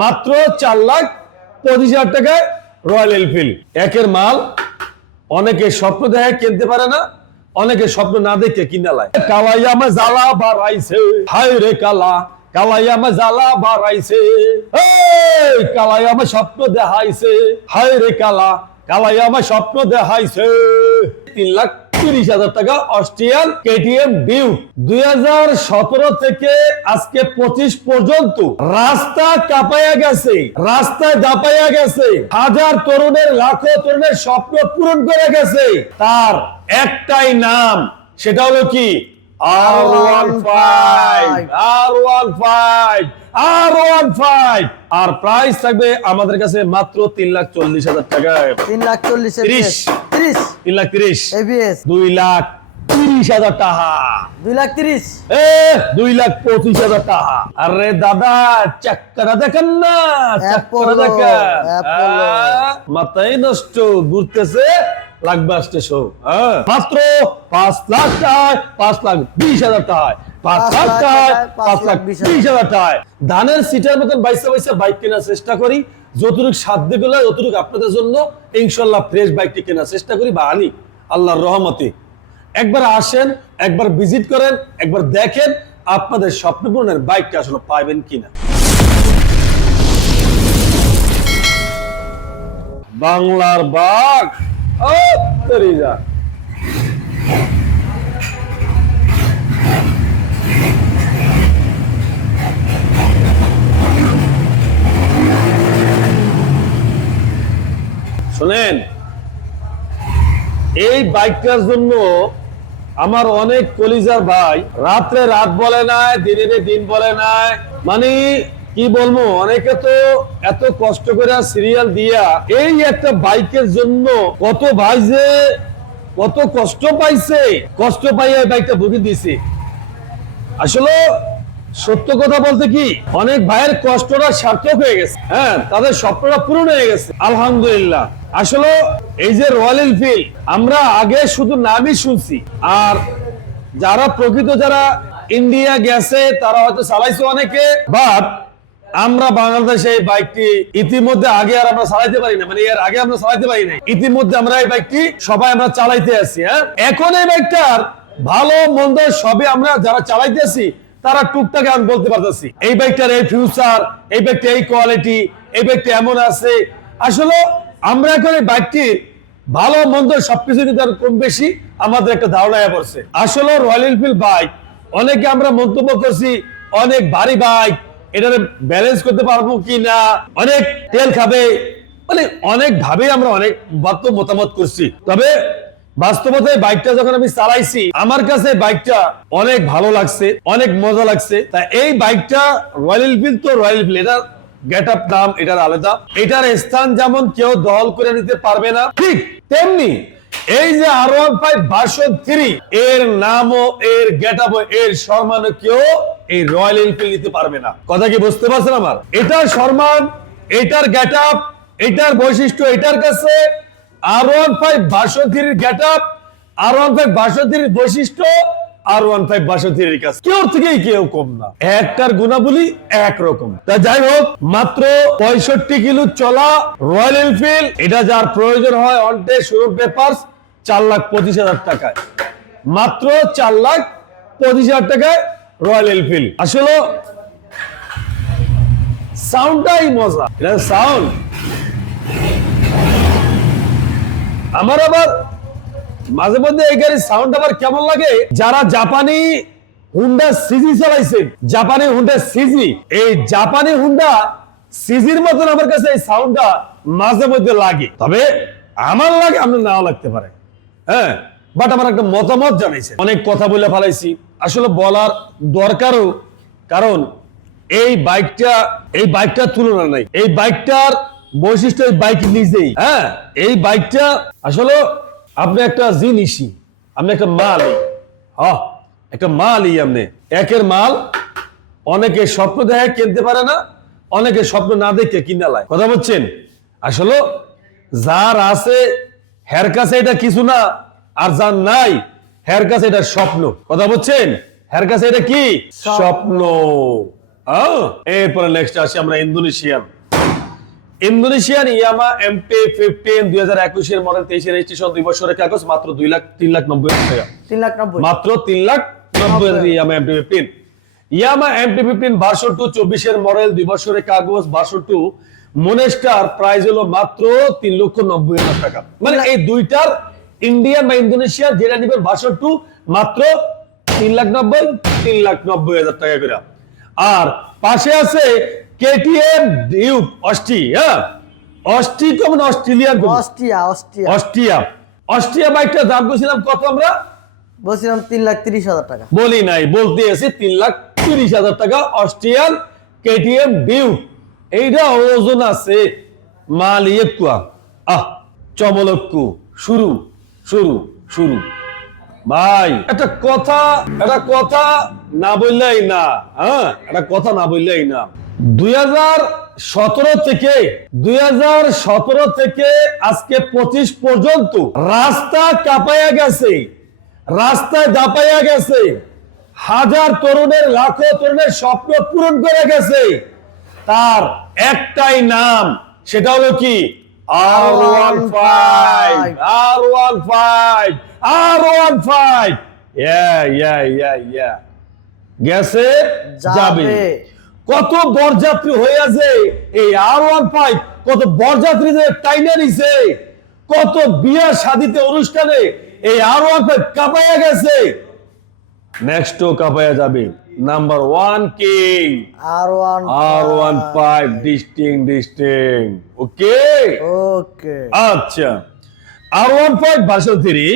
মাত্র চার লাখ পঁচিশ হাজার টাকায় রয়্যাল এনফিল্ড একের মাল, অনেকে স্বপ্ন দেখে কিনতে পারে না, অনেকে স্বপ্ন না দেখে কিনা লায়। কালাইয়ামা জ্বালা বাড়াইছে। হায় রে কালা কালাইয়ামা জ্বালা বাড়াইছে। এই কালাইয়ামা স্বপ্ন দেখাইছে। হায় রে কালা কালাইয়ামা স্বপ্ন দেখাইছে। তিন লাখ তিরিশ হাজার টাকা অস্ট্রিয়ান কেটিএম ডিউ দুই হাজার সতেরো থেকে আজকে পঁচিশ পর্যন্ত রাস্তা কাঁপাইয়া গেছে, রাস্তায় দাপাইয়া গেছে। হাজার তরুণের, লাখো তরুণের স্বপ্ন পূরণ করে গেছে। তার একটাই নাম, সেটা হলো কি? আর ওয়ান ফাইভ আর প্রাইস থাকবে আমাদের কাছে মাত্র তিন লাখ চল্লিশ হাজার টাকায়। তিন লাখ চল্লিশ তিরিশ। তিরিশ। তিন লাখ তিরিশ। এবিএস দুই লাখ তিরিশ হাজার টাকা। দুই লাখ তিরিশ। এ দুই লাখ পঁচিশ হাজার টাকা। আরে দাদা চাক্কারা দেখেন না চাক্কারা Apollo, দেখেন। মাথায় নষ্ট ঘুরতেছে। লাগবে আসতে শো মাত্র পাঁচ লাখ টাকায় পাঁচ লাখ বিশ হাজার টাকায়। পাঁচ লাখ টাকায় পাঁচ লাখ বিশ হাজার টাকায়। ধানের সিটের মতন বাইসে বাইসে বাইক কেনার চেষ্টা করি। যতটুকু সাধ্যগুলো ততটুকু আপনাদের জন্য ইনশাল্লাহ ফ্রেশ বাইকটি কেনার চেষ্টা করি বা আনি। আল্লাহর রহমতে। একবার আসেন একবার ভিজিট করেন একবার দেখেন আপনাদের স্বপ্ন পূরণের বাইকটা আসলে পাইবেন কিনা। বাংলার বাঘ! যা শোনেন, এই বাইকটার জন্য আমার অনেক কলিজার ভাই রাত্রে রাত বলে নাই, দিনে দিন বলে নাই। মানে কি বলব? অনেকে তো এত কষ্ট করে সিরিয়াল দিয়া এই একটা বাইকের জন্য কত ভাই যে কত কষ্ট পাইছে। কষ্ট পাইয়া বাইকটা বুকে দিছে। আসলে সত্য কথা বলতে কি, অনেক ভাইয়ের কষ্টটা সার্থক হয়ে গেছে। হ্যাঁ তাদের স্বপ্নটা পূরণ হয়ে গেছে। আলহামদুলিল্লাহ। আসলে এই যে রয়্যাল এনফিল্ড আমরা আগে শুধু নামই শুনছি। আর যারা প্রকৃত যারা ইন্ডিয়া গেছে, তারা হয়তো চালাইছে অনেকে। বাট আমরা বাংলাদেশে এই বাইকটি ইতিমধ্যে আগে আর আমরা চালাইতে পারি না মানে এর আগে আমরা চালাইতে পারি না ইতিমধ্যে আমরা এই বাইকটি সবাই আমরা চালাইতে আছি হ্যাঁ? এখন এই বাইকটার ভালো, মন্দ সবই আমরা যারা চালাইতেছি তারা টুকটাকে আমি বলতে পারতেছি। এই বাইকটার এই ফিউচার এই বাইকটা এই কোয়ালিটি এই বাইকটা এমন আছে। আসলে আমরা এখন এই বাইকটির ভালো, মন্দ সবকিছু কিন্তু কম বেশি আমাদের একটা ধারণা পড়ছে। আসলে রয়্যাল এনফিল্ড বাইক অনেকে আমরা মন্তব্য করছি, অনেক ভারী বাইক এটারে ব্যালেন্স করতে পারব কি না অনেক তেল খাবে। মানে অনেক ভাবে আমরা অনেক বাত্য মতামত করছি। তবে বাস্তবতায় বাইকটা যখন আমি চালাইছি, আমার কাছে বাইকটা অনেক ভালো লাগছে, অনেক মজা লাগছে। তা এই বাইকটা রয়্যাল এনফিল্ড তো রয়্যাল এনফিল্ড এটা গেট আপ নাম এটার আলাদা। এটার স্থান যেমন কেউ দখল করে নিতে পারবে না, ঠিক তেমনি এই যে R one five version three এর নামও, এর গেট আপ এর সম্মান কেউ এই রয়্যাল এনফিল্ড নিতে পারবে না। কথা কি বুঝতে পারছেন আমার? এটার সম্মান, এটার গেট আপ এটার বৈশিষ্ট্য, এটার কাছে আর ওয়ান ফাইভ থ্রির get up R one five থ্রির বৈশিষ্ট্য, আর ওয়ান ফাইভ থ্রির কাছে। কেউ থেকেই কেউ কম না। একটার গুণাবলী একরকম। তা যাই হোক, মাত্র পঁয়ষট্টি কিলো চলা রয়্যাল এনফিল্ড, এটা যার প্রয়োজন হয় অন্টে শুরু পেপার চার লাখ পঁচিশ হাজার টাকায়। মাত্র চার লাখ পঁচিশ হাজার টাকায় রয়্যাল এনফিল্ড আসলে সাউন্ডটাই মজা। এটা সাউন্ড আমার আবার মাঝে মধ্যে এই গাড়ির সাউন্ড আবার কেমন লাগে? যারা জাপানি হুন্ডা সিজি চালাইছে জাপানি হুন্ডা সিজি এই জাপানি হুন্ডা সিজির মতন আমার কাছে এই সাউন্ডটা মাঝে মধ্যে লাগে। তবে আমার লাগে আপনার নাও লাগতে পারে। হ্যাঁ? বাট আমার একটা মতামত জানাইছে অনেক কথা বলে ফেলাইছি। আসলে বলার দরকারও, কারণ এই বাইকটা, এই বাইকটার তুলনা নাই। এই বাইকটার বৈশিষ্ট্য এই বাইক নিজেই। হ্যাঁ এই বাইকটা আসলে আপনি একটা জিনিসই, আপনি একটা মালই। হ্যাঁ একটা মালই আপনি। একের মাল অনেকে স্বপ্ন দেখে কিনতে পারে না অনেকে স্বপ্ন না দেখে কিনা লায়। কথা বলছেন? আসলে যার আছে, হের কাছে এটা কিছু না। আর যার নাই হের কাছে এটা স্বপ্ন। কথা বলছেন হের কাছে এটা কি? স্বপ্ন। এরপরে নেক্সট আসি আমরা Indonesian. Indonesian Yamaha MT fifteen দুই হাজার একুশের মডেল তেইশের রেজিস্ট্রেশন দুই বছরের কাগজ মাত্র দুই লাখ তিন লাখ নব্বই হাজার টাকা। তিন লাখ নব্বই। মাত্র তিন লাখ নব্বই Yamaha fifteen Yamaha MT fifteen version two চব্বিশের মডেল দুই বছরের কাগজ ভার্সন টু মনেস্টার প্রাইস হলো মাত্র তিন লক্ষ নব্বই হাজার টাকা। মানে এই দুইটার ইন্ডিয়ান বা ইন্দোনেশিয়া যেটা নিবেন ভার্সন টু মাত্র তিন লাখ নব্বই তিন লাখ নব্বই হাজার টাকা করে। আর পাশে আছে কেটিএম ডিউক অস্টি হ্যাঁ? অস্টি কেমন? Australian Austria Austria. Austria. Austria বাইকটা দাম বলছিলাম কত আমরা? বলছিলাম তিন লাখ তিরিশ হাজার টাকা। বলি নাই বলতে এসে তিন লাখ তিরিশ হাজার টাকা অস্ট্রিয়ান কেটিএম ডিউ এইটা ওজন আছে মাল ইয়েকুয়া। আহ চমলক্কু শুরু। শুরু শুরু। ভাই, একটা কথা একটা কথা না বললেই না হ্যাঁ? একটা কথা না বললেই না। দুই সতেরো থেকে, দুই হাজার সতেরো থেকে আজকে পঁচিশ পর্যন্ত রাস্তা কাঁপাইয়া গেছে, রাস্তায় দাপাইয়া গেছে, হাজার তরুণের, লাখো তরুণের স্বপ্ন পূরণ করে গেছে। তার একটাই নাম, সেটা হলো কি? R one five R one five R one গেছে? যাবে। কত বরযাত্রী হয়ে আছে এই আর ওয়ান ফাইভ কত বরযাত্রীদের টাইনে নিছে? কত বিয়া শাদিতে অনুষ্ঠানে এই আর ওয়ান ফাইভ কাঁপাইয়া গেছে? নেক্সটও কাঁপাইয়া যাবে। Number one king R one R one five distinct distinct okay okay আচ্ছা। R one five version three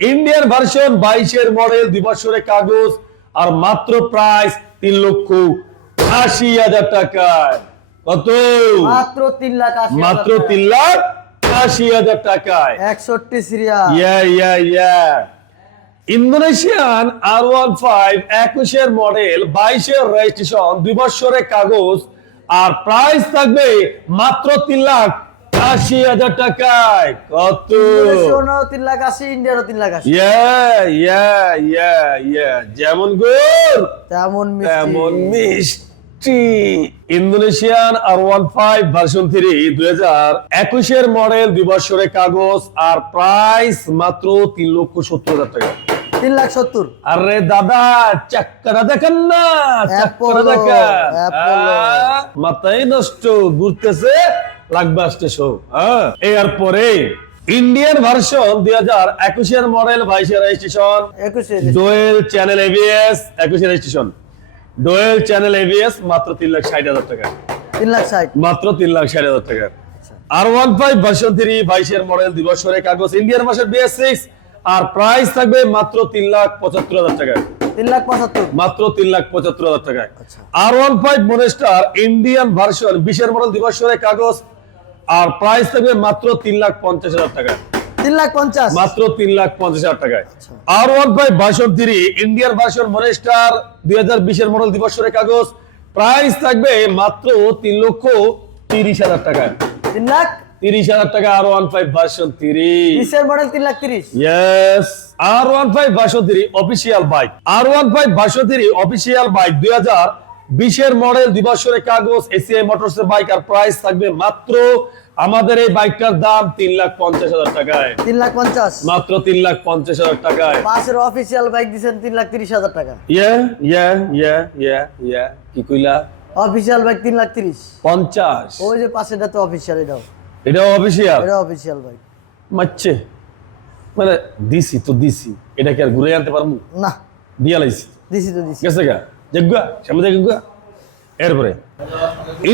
Indian version বাইশের মডেল দুই বছরের কাগজ আর মাত্র প্রাইস তিন লক্ষ আশি হাজার টাকায়। কত? মাত্র তিন লাখ মাত্র তিন লাখ আশি হাজার টাকায়। একষট্টি সিরিয়া ইয়া ইয়া ইয়া ইন্দোনেশিয়ান আর ওয়ান ফাইভ একুশের মডেল বাইশের রেজিস্ট্রেশন দুই বছরের কাগজ আর প্রাইস থাকবে মাত্র তিন লাখ আশি হাজার টাকায়। কত? তিন লাখ আশি ইন্ডিয়ারও তিন লাখ আশি। ইয়া ইয়া ইয়া ইয়া যেমন গুড় তেমন তেমন মিষ্টি। Indonesian R one five version three দুই হাজার একুশের মডেল দুই বছরের কাগজ আর প্রাইস মাত্র তিন লক্ষ সত্তর হাজার টাকা। তিন লাখ সত্তর। আরে দাদা চাক্কারা দেখেন না দেখেন। মাথায় নষ্ট ঘুরতেছে লাগবে হ্যাঁ এরপরে ইন্ডিয়ান ভার্সন দুই হাজার একুশের মডেল বাইশের রেজিস্ট্রেশন ডোয়েল চ্যানেল এবিএস একুশে রেজিস্ট্রেশন ডোয়েল চ্যানেল এবিএস মাত্র তিন লাখ ষাট হাজার টাকা। তিন লাখ ষাট। মাত্র তিন লাখ ষাট হাজার টাকা। R one five version three বাইশের মডেল দিবসরে কাগজ ইন্ডিয়ান ভার্সন বিএস সিক্স আর প্রাইস থাকবে মাত্র তিন লাখ পঁচাত্তর হাজার টাকা তিন লাখ পঁচাত্তর। মাত্র তিন লাখ পঁচাত্তর হাজার টাকায়। আচ্ছা। R one five monster Indian version বিশের মডেল দিবসরে কাগজ আর প্রাইস থাকবে মাত্র তিন লাখ পঞ্চাশ হাজার টাকা তিন লাখ পঞ্চাশ। মাত্র তিন লাখ পঞ্চাশ হাজার টাকায়। আচ্ছা। R one five version three Indian version monster দুই হাজার বিশের মডেল দিবসরে কাগজ প্রাইস থাকবে মাত্র তিন লক্ষ তিরিশ হাজার টাকায়। তিন লাখ তিরিশ হাজার টাকা আর ওয়ান ফাইভ ভার্সন বিশের মডেল তিন লাখ তিরিশ। Yes R one five version three official bike R one five version three official bike দুই হাজার বিশের মডেল দিবসরে কাগজ এসিআই মোটরস এর বাইক আর প্রাইস থাকবে মাত্র আমাদের এই বাইকটার দাম তিন লাখ পঞ্চাশ হাজার টাকায়। তিন লাখ পঞ্চাশ। মাত্র তিন লাখ পঞ্চাশ হাজার টাকায়। পাশের অফিসিয়াল বাইক দিচ্ছেন তিন লাখ তিরিশ হাজার টাকা। ইয়ে ইয়ে ইয়ে ইয়ে ইয়ে কি কইলা? অফিসিয়াল বাইক তিন লাখ তিরিশ। পঞ্চাশ। ওই যে পাশেটা তো অফিসিয়াল এটাও। এটা অফিসিয়াল এটা অফিসিয়াল বাইক মাচ্ছে মানে দিছি তো দিছি। এটা কি আর ঘুরে আনতে পারব? না। দিয়া লাইছি। দিছি তো দিছি। গেছে গা? জেগুয়া সামনে জেগুয়া এরপরে।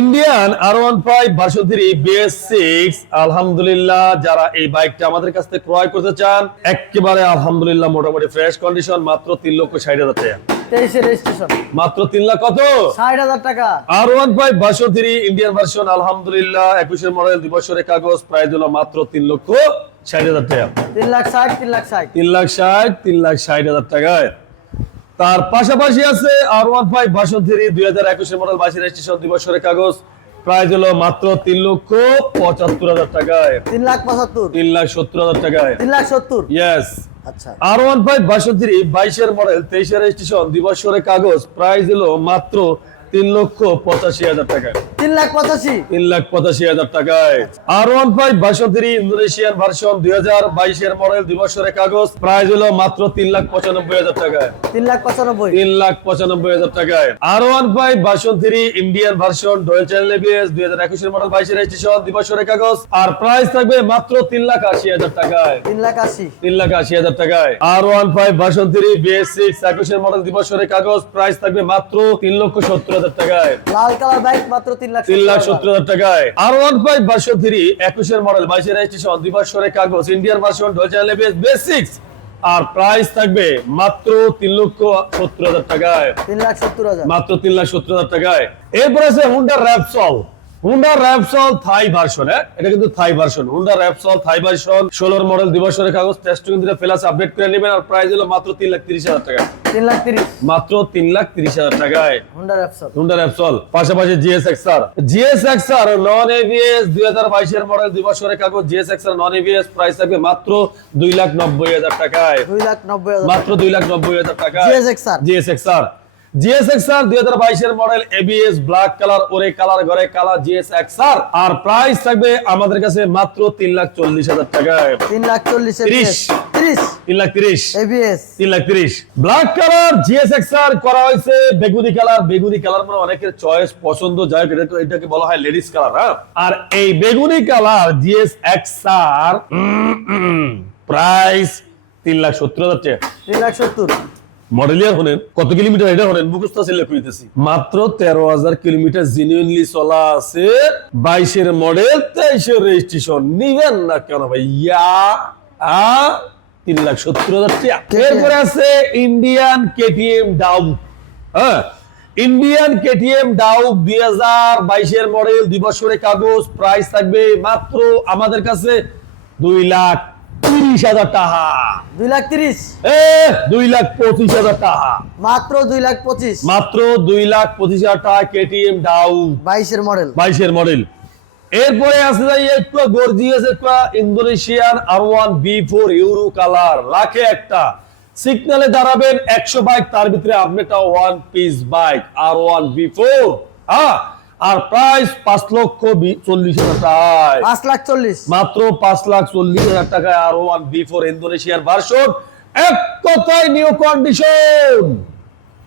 Indian R one five version three BS six আলহামদুলিল্লাহ যারা এই বাইকটা আমাদের কাছ থেকে ক্রয় করতে চান একেবারে আলহামদুলিল্লাহ মোটামুটি ফ্রেশ কন্ডিশন মাত্র তিন লক্ষ ষাট হাজার টাকা। তেইশে রেজিস্ট্রেশন মাত্র তিন লাখ কত? ষাট হাজার টাকা। R one five Indian version আলহামদুলিল্লাহ একুশের মডেল দুই বছরের কাগজ প্রাইস হলো মাত্র তিন লক্ষ ষাট হাজার টাকা। তিন লাখ ষাট তিন লাখ ষাট। তিন লাখ ষাট তিন লাখ ষাট হাজার টাকায়। তার পাশাপাশি আছে R one five version three দুই হাজার একুশের মডেল বাইশের রেজিস্ট্রেশন দুই বছরের কাগজ প্রাইস হলো মাত্র তিন লক্ষ পঁচাত্তর হাজার টাকায়। তিন লাখ পঁচাত্তর। তিন লাখ সত্তর হাজার টাকায়। তিন লাখ সত্তর। ইয়েস আর ওয়ান ফাইভ বাষট্টি বাইশের মডেল তেইশের রেজিস্ট্রেশন দুই কাগজ প্রাইস হলো মাত্র তিন লক্ষ পঁচাশি হাজার টাকায়। তিন লাখ পঁচাশি। তিন লাখ পঁচাশি হাজার টাকায়। R one five version Indonesian version দুই হাজার বাইশের মডেল দুই বছরের কাগজ। প্রাইস হলো মাত্র তিন লাখ পঁচানব্বই হাজার টাকায়। তিন লাখ পঁচানব্বই। তিন লাখ পঁচানব্বই হাজার টাকায়। R one five version Indian version dual channel ABS দুই হাজার একুশের মডেল বাইশের রেজিস্ট্রেশন দুই বছরের কাগজ। আর প্রাইস থাকবে মাত্র তিন লাখ আশি হাজার টাকায়। তিন লাখ আশি। তিন লাখ আশি হাজার টাকায়। R one five three BS six একুশের মডেল দুই বছরের কাগজ। প্রাইস থাকবে মাত্র তিন লক্ষ সত্তর হাজার টাকায়। লাল কালার বাইক মাত্র তিন তিন লাখ সত্তর সত্তর হাজার টাকায়। R one five version three একুশের মডেল বাইশের রেজিস্ট্রেশন দুই বছরের কাগজ Indian version channel BS six আর প্রাইস থাকবে মাত্র তিন লক্ষ সত্তর হাজার টাকায়। তিন লাখ সত্তর হাজার। মাত্র তিন লাখ সত্তর হাজার টাকায়। এরপর আছে Honda Repsol Honda Repsol Thai version হ্যাঁ এটা কিন্তু Thai version Honda Repsol Thai version ষোলোর মডেল দিবসের কাগজ টেস্ট কিন্তু ফেলাস আপডেট করে নেবেন আর প্রাইস হলো মাত্র তিন লাখ তিরিশ হাজার টাকা তিন লাখ তিরিশ। মাত্র তিন লাখ তিরিশ হাজার টাকায়। হোন্ডা র্যাপসল হুন্ডা র্যাপসল পাশাপাশি GS XR GS XR non ABS দুই হাজার বাইশের মডেল দিবসের কাগজ GS XR non ABS price থাকবে মাত্র দুই লাখ নব্বই হাজার টাকায়। দুই লাখ নব্বই মাত্র দুই লাখ নব্বই হাজার টাকা GSXR জিএসএক্সআর জিএসএক্সআর দুই হাজার বাইশের মডেল এবিএস ব্ল্যাক কালার ওরে কালার ঘরে কালার জিএসএক্সআর আর প্রাইস থাকবে আমাদের কাছে মাত্র তিন লাখ চল্লিশ হাজার টাকায়। তিন লাখ চল্লিশ তিরিশ। তিরিশ। তিন লাখ তিরিশ। এবিএস তিন লাখ তিরিশ। ব্ল্যাক কালার জিএসএক্সআর করা হয়েছে বেগুনি কালার বেগুনি কালার মানে অনেকের চয়েস পছন্দ। যাই হোক এটাকে বলা হয় লেডিস কালার হ্যাঁ? আর এই বেগুনি কালার জিএসএক্সআর প্রাইস তিন লাখ সত্তর হাজার টাকা। তিন লাখ সত্তর। মডেলিয়ার হলেন কত কিলোমিটার এটা হলেন? মুখস্থ ছেলে কইতেছি মাত্র তেরো হাজার কিলোমিটার জিনুইনলি চলা আছে। বাইশের মডেল তেইশের রেজিস্ট্রেশন নিবেন না কেন ভাই ইয়া আ তিন লাখ সত্তর হাজার টাকা। এরপরে আছে ইন্ডিয়ান কেটিএম ডাউ হ্যাঁ ইন্ডিয়ান কেটিএম ডাউ দুই হাজার বাইশের মডেল দুই বছরের কাগজ প্রাইস থাকবে মাত্র আমাদের কাছে দুই লাখ তিরিশ হাজার টাকা। দুই লাখ তিরিশ। এ দুই লাখ পঁচিশ হাজার টাকা। মাত্র দুই লাখ পঁচিশ। মাত্র দুই লাখ পঁচিশ হাজার টাকা কেটিএম ডাউ। বাইশের মডেল। বাইশের মডেল। এরপরে আছে যাই একটু গর্জিয়াস একটা Indonesian R one B four Euro colour. লাখে একটা। সিগনালে দাঁড়াবেন একশো বাইক তার ভিতরে আপনি একটা one piece bike R one B four হ্যাঁ আর প্রাইস পাঁচ লক্ষ চল্লিশ হাজার টাকায় পাঁচ লাখ চল্লিশ। মাত্র পাঁচ লাখ চল্লিশ হাজার টাকায় আর ওয়ান বি ফোর ইন্দোনেশিয়ার ভার্সন এক কথায় নিউ কন্ডিশন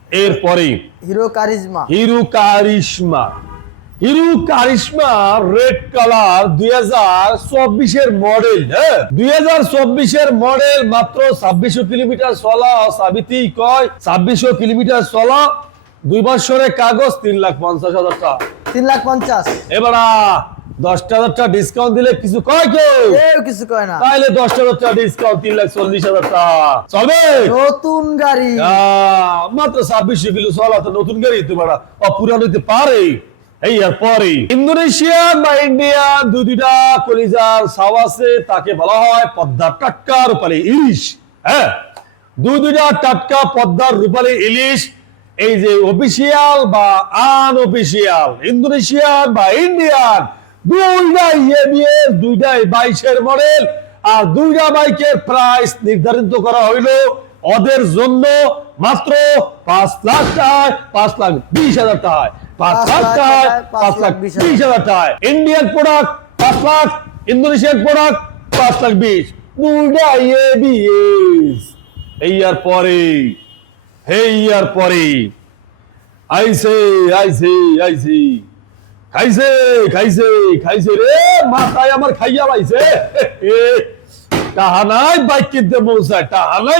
এরপরে হিরো কারিজমা হিরো কারিশমা। হিরো কারিশমা রেড কালার দুই হাজার চব্বিশের মডেল হ্যাঁ? দুই হাজার চব্বিশের মডেল মাত্র ছাব্বিশশো কিলোমিটার চলা সাবিতি কয়? ছাব্বিশশো কিলোমিটার চলা দুই বছরের কাগজ তিন লাখ পঞ্চাশ হাজার টাকা। তিন লাখ পঞ্চাশ। এবার দশটা ডিসকাউন্ট দিলে কিছু কয় কেউ? কিছু কয় না। তাহলে দশটা হাজার টাকা ডিসকাউন্ট তিন লাখ চল্লিশ হাজার চলবে? নতুন গাড়ি। মাত্র ছাব্বিশশো কিলো চলা তো নতুন গাড়ি তোমার পুরানো হইতে পারে। এই আর পরে ইন্দোনেশিয়ান বা ইন্ডিয়ান দুই দুইটা কলিজার সাও আছে তাকে বলা হয় পদ্মার টাটকা রূপালী ইলিশ। হ্যাঁ দুই দুইটা টাটকা পদ্মার রূপালী ইলিশ। এই যে অফিসিয়াল বা আন অফিসিয়াল ইন্দোনেশিয়ান বা ইন্ডিয়ান দুইটাই এবিএস দুইটাই বাইশের মডেল আর দুইটা বাইকের প্রাইস নির্ধারিত করা হইল ওদের জন্য মাত্র পাঁচ লাখ টাকায় পাঁচ লাখ বিশ হাজার টাকায়। পাঁচ লাখ টাকায় পাঁচ লাখ বিশ হাজার টাকায়। ইন্ডিয়ান প্রোডাক্ট পাঁচ লাখ। ইন্দোনেশিয়ান প্রোডাক্ট পাঁচ লাখ বিশ। দুইটা এবিএস এই আর পরে এই আর পরে। আইসে আইসে আইসে খাইছে খাইছে খাইছে রে, মাথায় আমার খাইয়া বাইক কিনতে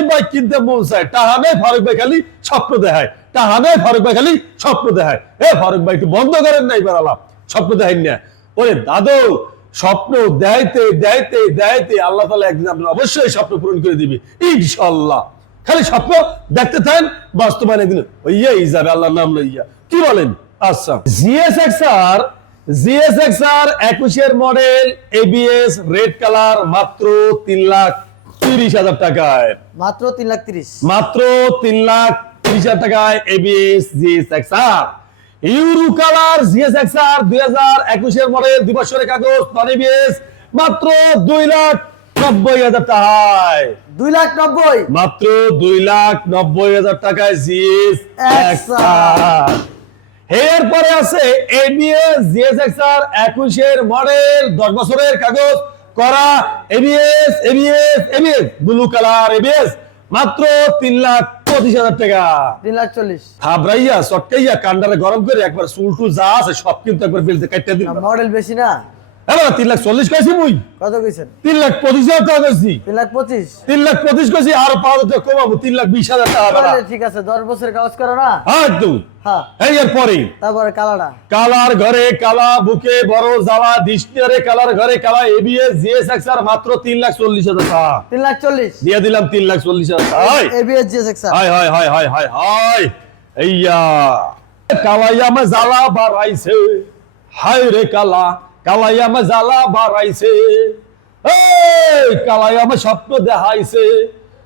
বাইক কিনতে ফারুক ভাই খালি স্বপ্ন দেখায়। টাহা নাই ফারুক ভাই খালি স্বপ্ন দেখায়। এ ফারুক ভাই, একটু বন্ধ করেন নাই বেড়ালাম স্বপ্ন দেখাই না। ওরে দাদু, স্বপ্ন দেয়তে দেয়তে দেয়তে আল্লাহ তালা একদিন আপনার অবশ্যই স্বপ্ন পূরণ করে দিবি। ইনশাল্লাহ খালি স্বপ্ন দেখতে থাকেন বাস্তবায়ন একদিন ওইয়াই যাবে আল্লাহর নাম লইয়া। কি বলেন? আচ্ছা। জিএসএক্সআর জিএসএক্সআর একুশের মডেল এবিএস রেড কালার মাত্র তিন লাখ তিরিশ হাজার টাকায়। মাত্র তিন লাখ তিরিশ। মাত্র তিন লাখ তিরিশ হাজার টাকায় ABS GSXR. Euro colour GSXR দুই হাজার একুশের মডেল দুই বছরের কাগজ নন এবিএস মাত্র দুই লাখ নব্বই হাজার টাকায়। দুই লাখ নব্বই। মাত্র দুই লাখ নব্বই হাজার টাকায় জিএস এরপরে আছে এবিএস জিএসএক্সআর একুশের মডেল দশ বছরের কাগজ করা ABS ABS ABS blue colour ABS মাত্র তিন লাখ পঁচিশ হাজার টাকা। তিন লাখ চল্লিশ। চটকাইয়া কান্ডারে গরম করে একবার চুল টুল যা আছে সব কিন্তু একবার বেলতে কাটতে দিন মডেল বেশি না। হ্যাঁ তিন লাখ চল্লিশ কইছি মুই। কত কইছেন? তিন লাখ পঁচিশ হাজার টাকা কইছি। তিন লাখ পঁচিশ? তিন লাখ পঁচিশ কইছি আর পাঁচ হাজার কমাবো তিন লাখ বিশ হাজার টাকা ঠিক আছে দশ বছরের কাগজ করো না? হ্যাঁ একদম। হ্যাঁ। এই এর পরে। তারপরে কালাটা কালার ঘরে কালা বুকে বড় জ্বালা ডিস্টারে কালার ঘরে কালা এবিএস জিএস এক্সআর মাত্র তিন লাখ চল্লিশ হাজার টাকা। তিন লাখ চল্লিশ? দিয়ে দিলাম তিন লাখ চল্লিশ হাজার টাকা। এবিএস জিএস এক্সার হাই হাই হাই হাই হাই হাই। এইয়া। কালাইয়া মে জ্বালা বাড়াইছে। হাই রে কালা। কালাইয়া মে জ্বালা বাড়াইছে। এই কালাইয়া মে স্বপ্ন দেখাইছে।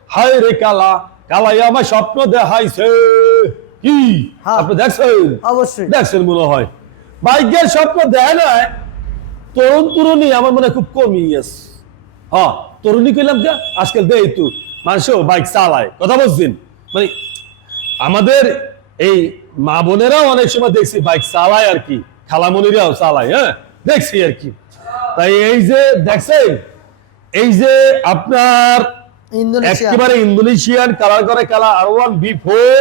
হাই রে কালা কালাইয়া মে স্বপ্ন দেখাইছে। কি? হ্যাঁ। আপনি দেখছেন? অবশ্যই। দেখছেন মনে হয়? বাইকের স্বপ্ন দেয় না। তরুণ তরুণী আমার মনে হয় খুব কমই আছে হ্যাঁ তরুণী কইলাম কে আজকাল দেই তো মানুষও বাইক চালায়। কথা বলছেন? মানে আমাদের এই মা বোনেরাও অনেক সময় দেখছি বাইক চালায় আর কি। খালামনিরাও চালায় হ্যাঁ? দেখছি আর কি। তাই এই যে দেখছেন এই যে আপনার একেবারে ইন্দোনেশিয়ান কালার করে colour R one B four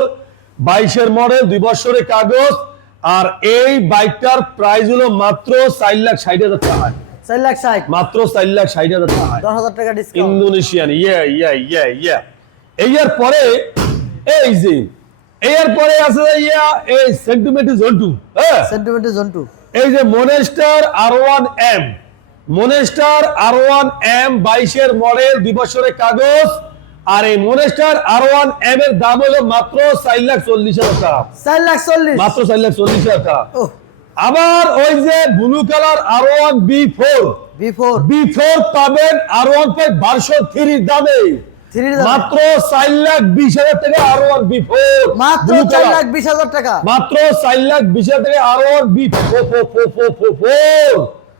বাইশের মডেল দুই বছরের কাগজ আর এই বাইকটার প্রাইস হলো মাত্র চার লাখ ষাট হাজার টাকা। চার লাখ ষাট। মাত্র চার লাখ ষাট হাজার টাকা। দশ হাজার টাকা ডিসকাউন্ট ইন্দোনেশিয়ান ইয়া ইয়া ইয়া ইয়া। এর পরে এই যে এর পরে আছে ইয়া এই সেন্টিমিটার জন্টু হ্যাঁ। সেন্টিমিটার জোন টু। এই যে monster R one M monster R one M বাইশের মডেল দুই বছরের কাগজ আর এই মনেস্টার আর ওয়ান এম এর দাম হলো মাত্র চার লাখ চল্লিশ হাজার টাকা। চার লাখ চল্লিশ। মাত্র চার লাখ চল্লিশ হাজার টাকা। আবার ওই যে blue colour R one B four B four B four পাবেন আর ওয়ান ফাইভ বারোশো থ্রির দামে। মাত্র চার লাখ বিশ হাজার টাকা আর ওয়ান বি ফোর মাত্র চার লাখ বিশ হাজার টাকা। মাত্র চার লাখ বিশ হাজার টাকা আর বি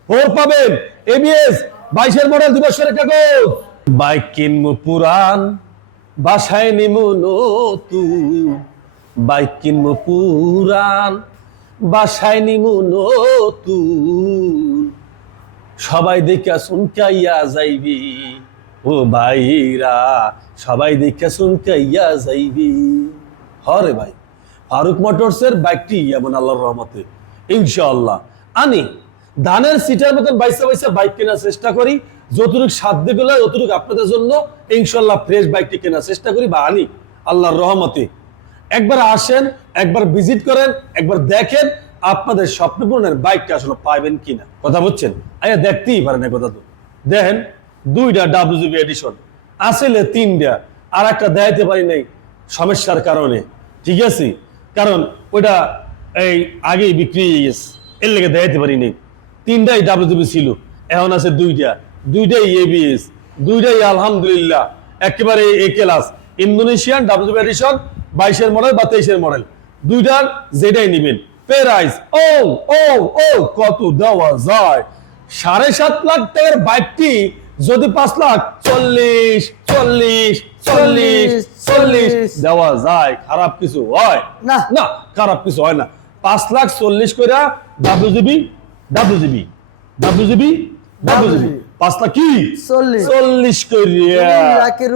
ফোর পাবেন। এবিএস বাইশের মডেল দুই বছরের কাগজ। বাইক কিনবো পুরান বাসায় নিমু নতুন বাইক কিনবো পুরান বাসায় নিমু নতুন সবাই দেখা শুনকাইয়া যাইবি। ও ভাইরা, সবাই দেখা শুনকাইয়া যাইবি। হরে ভাই, ফারুক মোটরসের বাইকটি এমন আল্লাহর রহমতে। ইনশাআল্লাহ। আনি, ধানের সিটার মতন বাইসা বাইসা বাইক কেনার চেষ্টা করি, যতটুক সাধ্যগুলো ততটুকু আপনাদের জন্য ইনশাল্লাহ ফ্রেশ বাইকটি কেনার চেষ্টা করি বা আনি আল্লাহর রহমতে। একবার আসেন, একবার ভিজিট করেন, একবার দেখেন আপনাদের স্বপ্ন পূরণের বাইকটা আসলে পাইবেন কিনা। কথা বলছেন? আয়া দেখতেই পারেন কথা তো। দেখেন দুইটা ডাব্লিউজিবি এডিশন আসলে তিনটা, আর একটা দেখাইতে পারি নাই সমস্যার কারণে। ঠিক আছে? কারণ ওইটা এই আগেই বিক্রি হয়ে গেছে, এর লেগে দেখাইতে পারি নাই। তিনটাই ডাব্লিউজিবি ছিল, এখন আছে দুইটা। দুইটাই এবিএস দুইটাই আলহামদুলিল্লাহ, একেবারে A class Indonesian WGB edition বাইশের মডেল বা তেইশের মডেল দুইটার যেটাই নিবেন। প্রাইস ও ও ও কত দেওয়া যায়? সাড়ে সাত লাখ টাকার বাইকটি যদি পাঁচ লাখ চল্লিশ চল্লিশ চল্লিশ চল্লিশ দেওয়া যায় খারাপ কিছু হয়? না। না খারাপ কিছু হয় না। পাঁচ লাখ চল্লিশ করে W GB W GB W GB W GB পাঁচ লাখ কি? চল্লিশ। করিয়া লাখের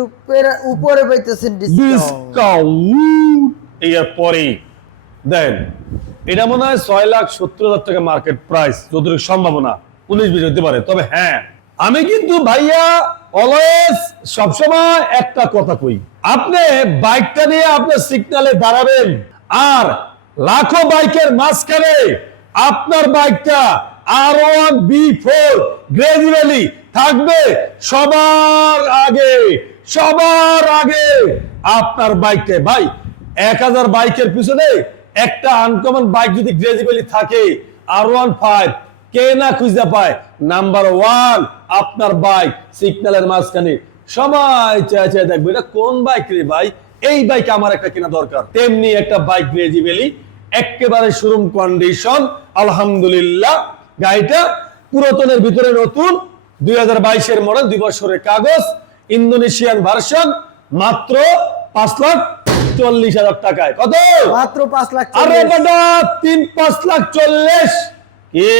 উপরে পাইতেছেন ডিসকাউন্ট ডিসকাউন্ট এর পরে দেন এটা মনে হয় ছয় লাখ সত্তর হাজার টাকা মার্কেট প্রাইস যতটুকু সম্ভাবনা উনিশ বিশ হতে পারে। তবে হ্যাঁ আমি কিন্তু ভাইয়া অলওয়েজ সবসময় একটা কথা কই। আপনি বাইকটা নিয়ে আপনার সিগনালে দাঁড়াবেন, আর লাখো বাইকের মাঝখানে আপনার বাইকটা R one B four gradually থাকবে সবার আগে সবার আগে আপনার বাইকটা। ভাই, এক হাজার বাইকের পিছনে একটা আনকমন বাইক যদি গ্রেজুয়ালি থাকে আর ওয়ান ফাইভ কে না খুঁজে পায়? নাম্বার ওয়ান আপনার বাইক সিগন্যালের মাঝখানে। সবাই চেয়ে চেয়ে দেখবে এটা কোন বাইক রে ভাই? এই বাইক আমার একটা কেনা দরকার। তেমনি একটা বাইক গ্রেজুয়ালি একেবারে শোরুম কন্ডিশন আলহামদুলিল্লাহ। গাড়িটা পুরাতনের ভিতরে নতুন দুই হাজার বাইশের মডেল দুই বছরের কাগজ ইন্দোনেশিয়ান ভার্সন মাত্র পাঁচ লাখ চল্লিশ হাজার টাকায়। কত? মাত্র পাঁচ লাখ আরে তিন পাঁচ লাখ চল্লিশ। কি?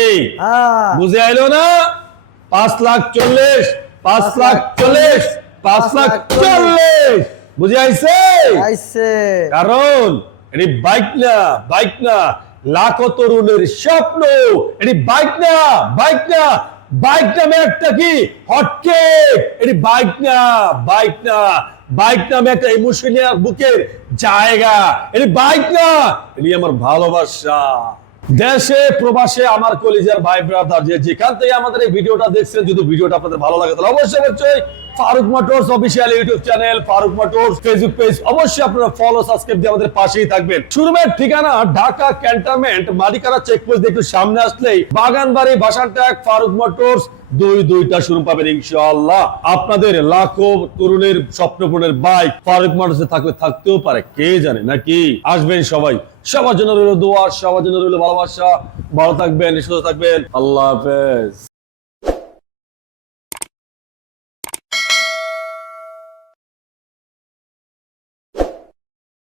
হ্যাঁ। বুঝে আইলো না? পাঁচ লাখ চল্লিশ পাঁচ লাখ চল্লিশ পাঁচ লাখ চল্লিশ। বুঝে আইছে? আইছে। কারণ এটি বাইক না বাইক না লাখো তরুণের স্বপ্ন। এটি বাইক না বাইক না বাইক নামে একটা কি? হটকেক। এটি বাইক না বাইক না বাইক নামে একটা ইমোশনাল বুকের জায়গা। এটি বাইক না এটি আমার ভালোবাসা। দেশে, প্রবাসে আমার কলিজার ভাই ব্রাদার যে যেখান থেকে আমাদের এই ভিডিওটা দেখছেন, যদি ভিডিওটা আপনাদের ভালো লাগে, তাহলে অবশ্যই অবশ্যই Faruk motors official YouTube channel, Faruk motors Facebook page. অবশ্যই আপনারা ফলো সাবস্ক্রাইব দিয়ে আমাদের পাশেই থাকবেন। শুরুমের ঠিকানা, ঢাকা ক্যান্টনমেন্ট মালিকারা চেকপোস্ট একটু সামনে আসলেই বাগানবাড়ি বাসানটাক ফারুক মোটরস, দুই দুইটা শুরু পাবেন ইনশাআল্লাহ। আপনাদের লাখো তরুণের স্বপ্নপূরণের বাইক ফারুক মোটরসে থাকলে থাকতেও পারে, কে জানে? নাকি? আসবেন সবাই। সবার জন্য রইল দোয়া, সবার জন্য রইল ভালোবাসা। ভালো থাকবেন, সুস্থ থাকবেন। আল্লাহ হাফেজ।